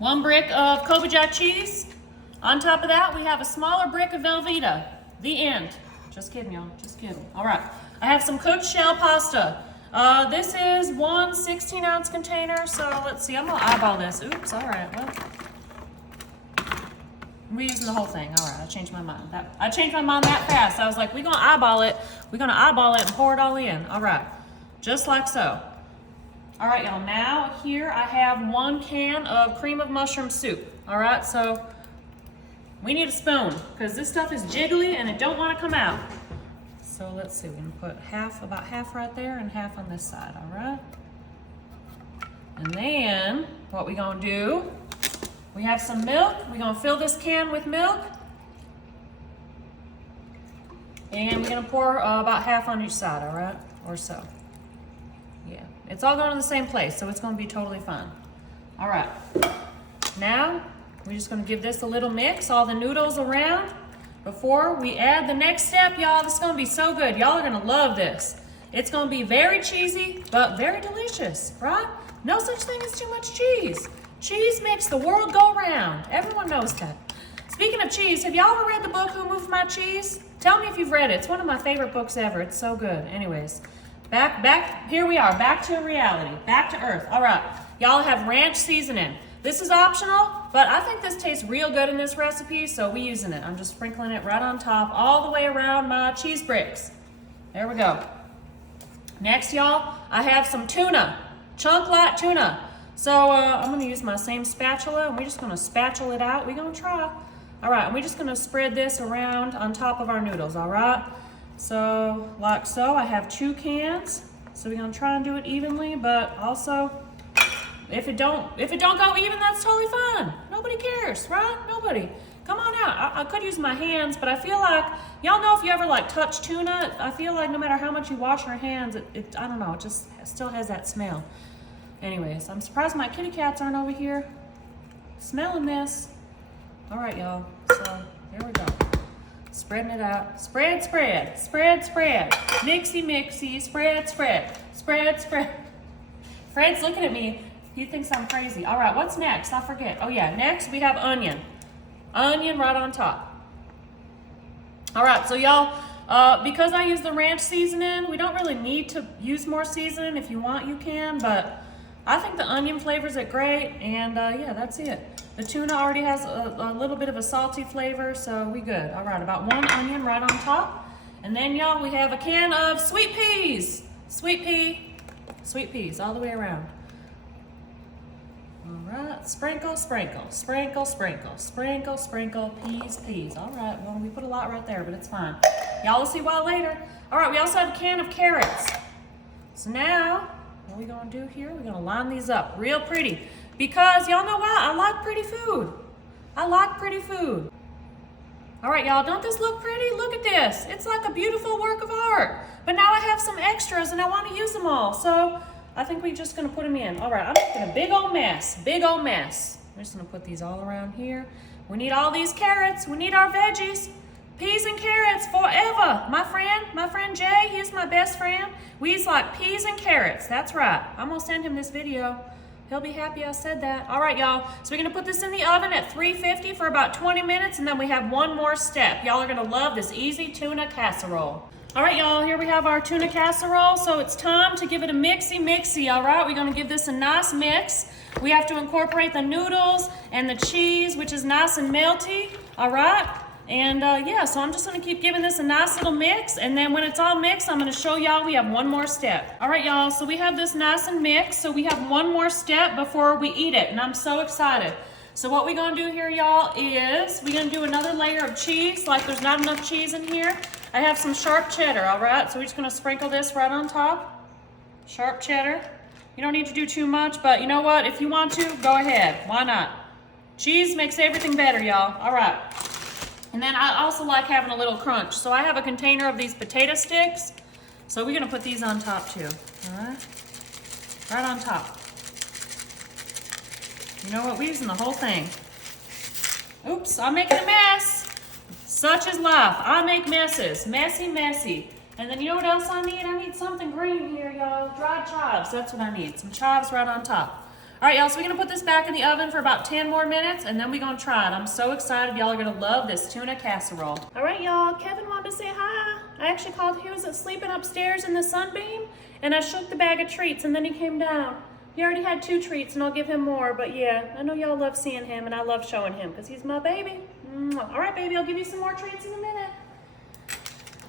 1 brick of Kobe Jack cheese. On top of that, we have a smaller brick of Velveeta. The end. Just kidding, y'all. Just kidding. All right. I have some cooked shell pasta. This is 1 16-ounce container. So let's see. I'm going to eyeball this. Oops. All right. Well, we're using the whole thing. All right. I changed my mind. I changed my mind that fast. I was like, we're going to eyeball it. We're going to eyeball it and pour it all in. All right. Just like so. All right, y'all. Now here I have 1 can of cream of mushroom soup. All right. So we need a spoon because this stuff is jiggly and it don't want to come out. So let's see, we're gonna put about half right there and half on this side, all right? And then what we gonna do, we have some milk. We're gonna fill this can with milk. And we're gonna pour about half on each side, all right? Or so. Yeah, it's all going to the same place, so it's gonna be totally fine. All right, now, we're just gonna give this a little mix, all the noodles around, before we add the next step, y'all. This is gonna be so good. Y'all are gonna love this. It's gonna be very cheesy, but very delicious, right? No such thing as too much cheese. Cheese makes the world go round. Everyone knows that. Speaking of cheese, have y'all ever read the book, Who Moved My Cheese? Tell me if you've read it. It's one of my favorite books ever. It's so good. Anyways, here we are, back to reality, back to earth. All right, y'all have ranch seasoning. This is optional, but I think this tastes real good in this recipe, so we're using it. I'm just sprinkling it right on top, all the way around my cheese bricks. There we go. Next, y'all, I have some tuna, chunk lot tuna. So I'm gonna use my same spatula, and we're just gonna spatula it out. We're gonna try. All right, and we're just gonna spread this around on top of our noodles, all right? So, like so, I have 2 cans. So we're gonna try and do it evenly, but also, if it don't go even, that's totally fine. Nobody cares, right? Nobody. Come on out. I could use my hands, but I feel like, y'all know if you ever like touch tuna, I feel like no matter how much you wash your hands, I don't know, it just still has that smell. Anyways, I'm surprised my kitty cats aren't over here smelling this. All right, y'all. So here we go. Spreading it out. Spread, spread, spread, spread. Mixy, mixy, spread, spread, spread, spread. Fred's looking at me. He thinks I'm crazy. All right, what's next? I forget. Oh yeah, next we have onion. Onion right on top. All right, so y'all, because I use the ranch seasoning, we don't really need to use more seasoning. If you want, you can, but I think the onion flavors it great, and yeah, that's it. The tuna already has a little bit of a salty flavor, so we good. All right, about 1 onion right on top. And then y'all, we have a can of sweet peas. Sweet peas all the way around. All right, sprinkle, sprinkle, sprinkle, sprinkle, sprinkle, sprinkle, peas. All right, well, we put a lot right there, but it's fine. Y'all will see why later. All right, we also have a can of carrots. So now, what are we gonna do here? We're gonna line these up real pretty. Because y'all know why? I like pretty food. I like pretty food. All right, y'all, don't this look pretty? Look at this. It's like a beautiful work of art. But now I have some extras and I want to use them all. So I think we're just gonna put them in. All right, I'm making a big old mess, big old mess. I'm just gonna put these all around here. We need all these carrots. We need our veggies. Peas and carrots forever. My friend Jay, he's my best friend. We use like peas and carrots. That's right. I'm gonna send him this video. He'll be happy I said that. All right, y'all. So we're gonna put this in the oven at 350 for about 20 minutes, and then we have one more step. Y'all are gonna love this easy tuna casserole. All right, y'all, here we have our tuna casserole. So it's time to give it a mixy. All right, we're gonna give this a nice mix. We have to incorporate the noodles and the cheese, which is nice and melty. All right. And yeah, so I'm just gonna keep giving this a nice little mix, and then when it's all mixed, I'm gonna show y'all we have one more step. All right, y'all, so we have this nice and mixed, so we have one more step before we eat it, and I'm so excited. So what we're gonna do here, y'all, is we're gonna do another layer of cheese, like there's not enough cheese in here. I have some sharp cheddar, all right? So we're just gonna sprinkle this right on top. Sharp cheddar. You don't need to do too much, but you know what? If you want to, go ahead, why not? Cheese makes everything better, y'all. All right. And then I also like having a little crunch. So I have a container of these potato sticks. So we're gonna put these on top too, all right? Right on top. You know what, we're using the whole thing. Oops, I'm making a mess. Such is life, I make messes, messy. And then you know what else I need? I need something green here, y'all. Dried chives, that's what I need. Some chives right on top. All right, y'all, so we're gonna put this back in the oven for about 10 more minutes, and then we're gonna try it. I'm so excited. Y'all are gonna love this tuna casserole. All right, y'all, Kevin wanted to say hi. I actually called, he was sleeping upstairs in the sunbeam, and I shook the bag of treats, and then he came down. He already had 2 treats, and I'll give him more, but yeah, I know y'all love seeing him, and I love showing him, because he's my baby. All right, baby, I'll give you some more treats in a minute.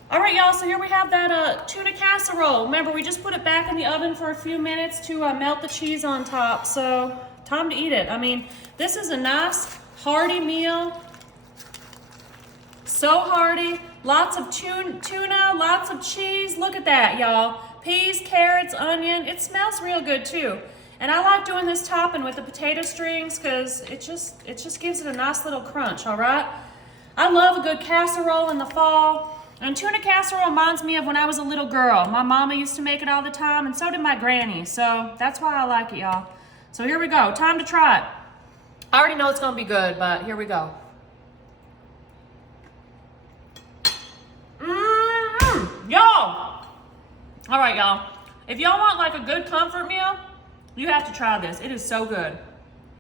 All right, y'all, so here we have that tuna casserole. Remember, we just put it back in the oven for a few minutes to melt the cheese on top, so time to eat it. I mean, this is a nice, hearty meal. So hearty. Lots of tuna, lots of cheese. Look at that, y'all. Peas, carrots, onion. It smells real good, too. And I like doing this topping with the potato strings because it just gives it a nice little crunch, all right? I love a good casserole in the fall. And tuna casserole reminds me of when I was a little girl. My mama used to make it all the time, and so did my granny. So that's why I like it, y'all. So here we go. Time to try it. I already know it's going to be good, but here we go. Y'all! All right, y'all. If y'all want like a good comfort meal, you have to try this. It is so good.